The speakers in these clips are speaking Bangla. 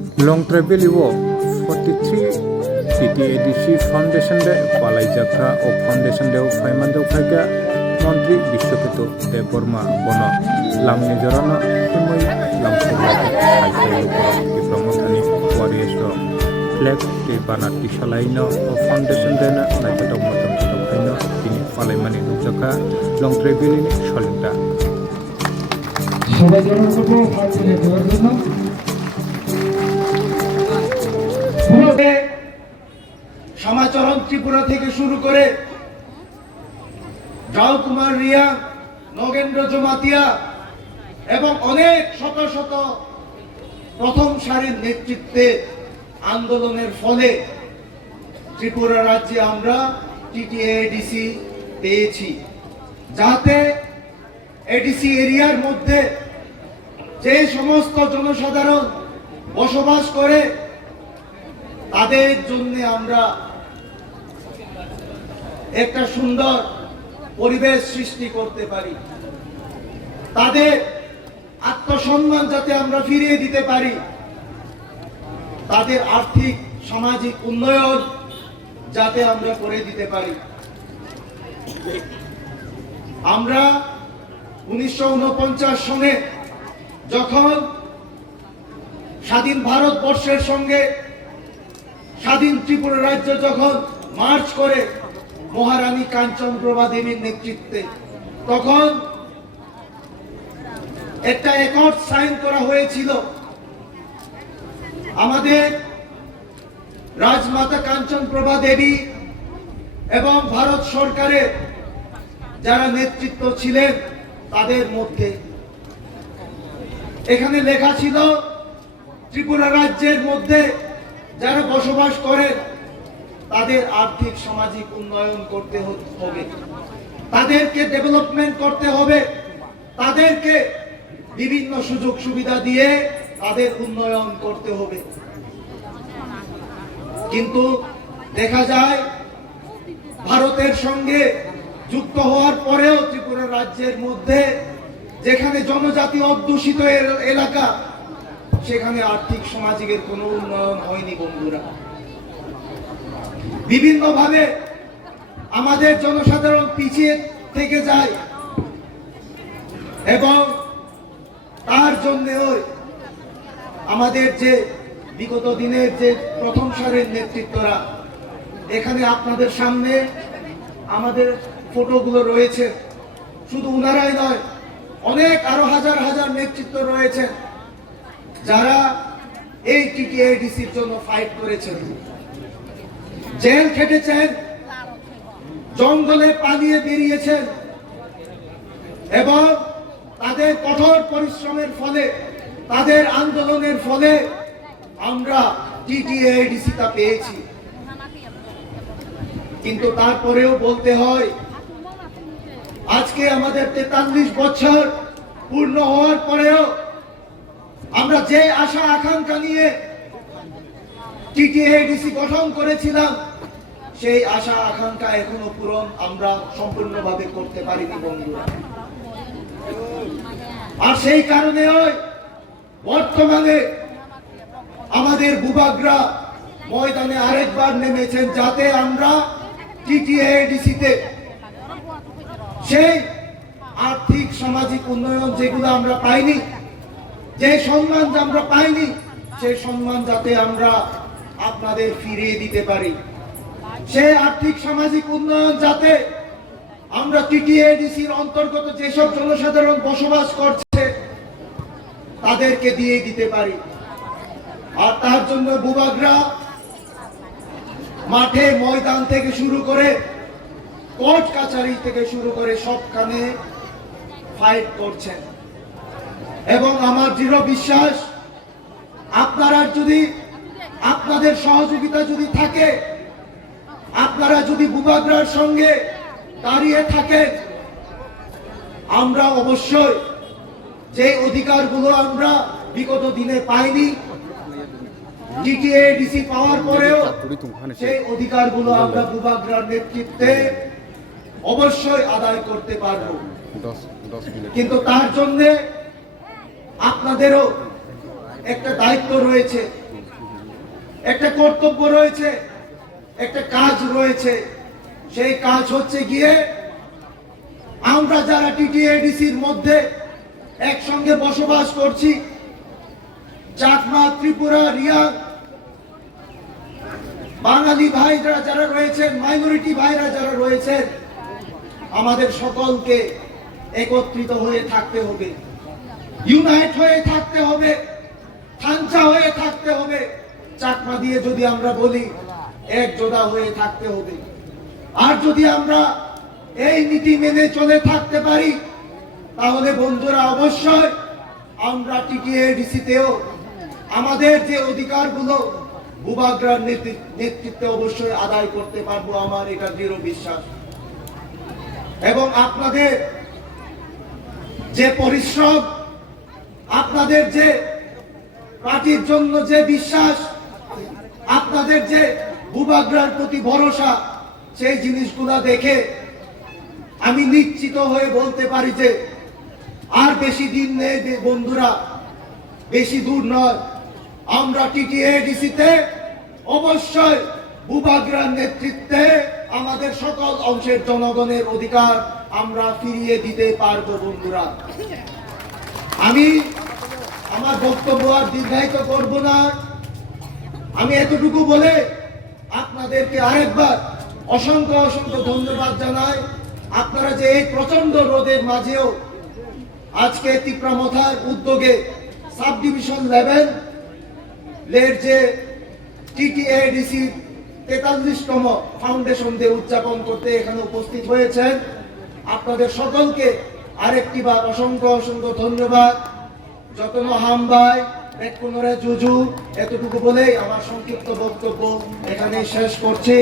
Long travel iwo 43 TTADC Foundation de Palai Jakra o Foundation de Faiman de Faiga Mantri Bishopito de Burma Bono Lamni Jorana Himoi Lamsula Haikai Uporo Diplomotani Warriors Flag de Banat Ishalaino o Foundation de Naikato Motam Haino Tini Palai Mani Nujaka Long travel in Sholinda সমাচরণ Tripura থেকে শুরু করে রাও কুমার রিয়া, নগেন্দ্র জমাতিয়া এবং অনেক শত শত প্রথম সারির নেতৃত্বে আন্দোলনের ফলে ত্রিপুরা রাজ্যে আমরা টিটিএডিসি পেয়েছি, যাতে এডিসি এরিয়ার মধ্যে যে সমস্ত জনসাধারণ বসবাস করে তাদের জন্য আমরা একটা সুন্দর পরিবেশ সৃষ্টি করতে পারি, তাদের আত্মসম্মান যাতে আমরা ফিরিয়ে দিতে পারি, তাদের আর্থিক সামাজিক উন্নয়ন যাতে আমরা করে দিতে পারি। আমরা 1949 সনে যখন স্বাধীন ভারতবর্ষের সঙ্গে স্বাধীন ত্রিপুরা রাজ্য যখন মার্চ করে মহারানী কাঞ্চনপ্রভা দেবীর নেতৃত্বে, তখন একটা অ্যাকর্ড সাইন করা হয়েছিল। আমাদের রাজমাতা কাঞ্চনপ্রভা দেবী এবং ভারত সরকারের যারা নেতৃত্ব ছিলেন তাদের মধ্যে এখানে লেখা ছিল ত্রিপুরা রাজ্যের মধ্যে যারা বসবাস করেন তাদের আর্থিক সামাজিক উন্নয়ন করতে হবে, তাদেরকে ডেভেলপমেন্ট করতে হবে, তাদেরকে বিভিন্ন সুযোগ সুবিধা দিয়ে তাদের উন্নয়ন করতে হবে। কিন্তু দেখা যায় ভারতের সঙ্গে যুক্ত হওয়ার পরেও ত্রিপুরা রাজ্যের মধ্যে যেখানে জনজাতি অধ্যুষিত এলাকা, সেখানে আর্থিক সামাজিকের কোনো উন্নয়ন হয়নি। বন্ধুরা, বিভিন্ন ভাবে আমাদের জনসাধারণ পিছিয়ে থেকে যায় এবং তার জন্য আমাদের যে বিগত দিনের যে প্রথম সারির নেতৃত্বরা, এখানে আপনাদের সামনে আমাদের ফটোগুলো রয়েছে, শুধু উনারাই নয়, অনেক আরো হাজার হাজার নেতৃত্ব রয়েছে যারা এই টিটিএডিসির জন্য ফাইট করেছেন, জেল খেটেছেন, জঙ্গলে পালিয়ে বেরিয়েছেন এবং তাদের কঠোর পরিশ্রমের ফলে, তাদের আন্দোলনের ফলে আমরা টিটিএডিসিটা পেয়েছি। কিন্তু তারপরেও বলতে হয়, আজকে আমাদের 43 বছর পূর্ণ হওয়ার পরেও আমরা যে আশা আকাঙ্ক্ষা নিয়ে টিটিএডিসি গঠন করেছিলাম, সেই আশা আকাঙ্ক্ষা এখনো পূরণ আমরা সম্পূর্ণভাবে করতে পারিনি বন্ধুরা। আর সেই কারণে বর্তমানে আমাদের বুবাগরা ময়দানে আরেকবার নেমেছেন, যাতে আমরা টিটিএডিসিতে সেই আর্থিক সামাজিক উন্নয়ন যেগুলো আমরা পাইনি, যে সম্মান আমরা পাইনি, সেই সম্মান যাতে আমরা আপনাদের ফিরিয়ে দিতে পারি, সেই আর্থিক সামাজিক উন্নয়ন যাতে আমরা টিটিএডিসির অন্তর্গত যেসব জনসাধারণ বসবাস করছে তাদেরকে দিয়ে দিতে পারি। আর তার জন্য বুবাগরা মাঠে ময়দান থেকে শুরু করে কোর্ট কাছারি থেকে শুরু করে সবখানে ফাইট করছেন এবং আমার দৃঢ় বিশ্বাস, আপনারা যদি, আপনাদের সহযোগিতা যদি থাকে, আপনারা যদি বুবাগরার সঙ্গে দাঁড়িয়ে থাকেন, আমরা অবশ্যই যে অধিকারগুলো আমরা বিগত দিনে পাইনি, টিটিএডিসি পাওয়ার পরেও সেই অধিকারগুলো আমরা বুবাগরার নেতৃত্বে অবশ্যই আদায় করতে পারবো। কিন্তু তার জন্য আপনাদেরও একটা দায়িত্ব রয়েছে, একটা কর্তব্য রয়েছে, একটা কাজ রয়েছে। সেই কাজ হচ্ছে গিয়ে আমরা যারা টিটিএডিসির মধ্যে একসঙ্গে বসবাস করছি, চাকমা, ত্রিপুরা, রিয়া, বাঙালি ভাইরা যারা রয়েছেন, মাইনরিটি ভাইরা যারা রয়েছেন, আমাদের সকলকে একত্রিত হয়ে থাকতে হবে, ইউনাইট হয়ে থাকতে হবে, খাঞ্চা হয়ে থাকতে হবে। চাকমা দিয়ে যদি আমরা বলি একজোড়া হয়ে থাকতে হবে। আর যদি আমরা এই নীতি মেনে চলে থাকতে পারি, তাহলে বন্ধুরা অবশ্যই আমরা টিটিএডিসিতেও আমাদের যে অধিকারগুলো ভূভাগরার নেতৃত্বে অবশ্যই আদায় করতে পারবো, আমার এটা দৃঢ় বিশ্বাস। এবং আপনাদের যে পরিশ্রম, আপনাদের যে পার্টির জন্য যে বিশ্বাস, আপনাদের যে ভূভাগরার প্রতি ভরসা, সেই জিনিসগুলা দেখে আমি নিশ্চিত হয়ে বলতে পারি যে আর বেশি দিন নেই বন্ধুরা, বেশি দূর নয়। আমরা টিটিএডিসিতে অবশ্যই ভূভাগরার নেতৃত্বে আমাদের সকল অংশের জনগণের অধিকার আমরা ফিরিয়ে দিতে পারবো বন্ধুরা। আমি আমার বক্তব্য আর দীর্ঘায়িত করব না। আমি এতটুকু বলে আপনাদেরকে আরেকবার অসংখ্য অসংখ্য ধন্যবাদ জানাই। আপনারা যে এই প্রচন্ড রোদের মাঝেও আজকে তিপ্রামথার উদ্যোগে সাব ডিভিশন লেভেলের যে টিটিএডিসি 43তম ফাউন্ডেশন ডে উদযাপন করতে এখানে উপস্থিত হয়েছেন, আপনাদের সকলকে আরেকটি বার অসংখ্য অসংখ্য ধন্যবাদ। যতন হামবাই পুনরায় জুজু, এতটুকু বলেই আমার সংক্ষিপ্ত বক্তব্য এখানে শেষ করছি।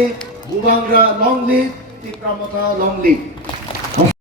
ভূভাগরা long live, Tipramotha long leave.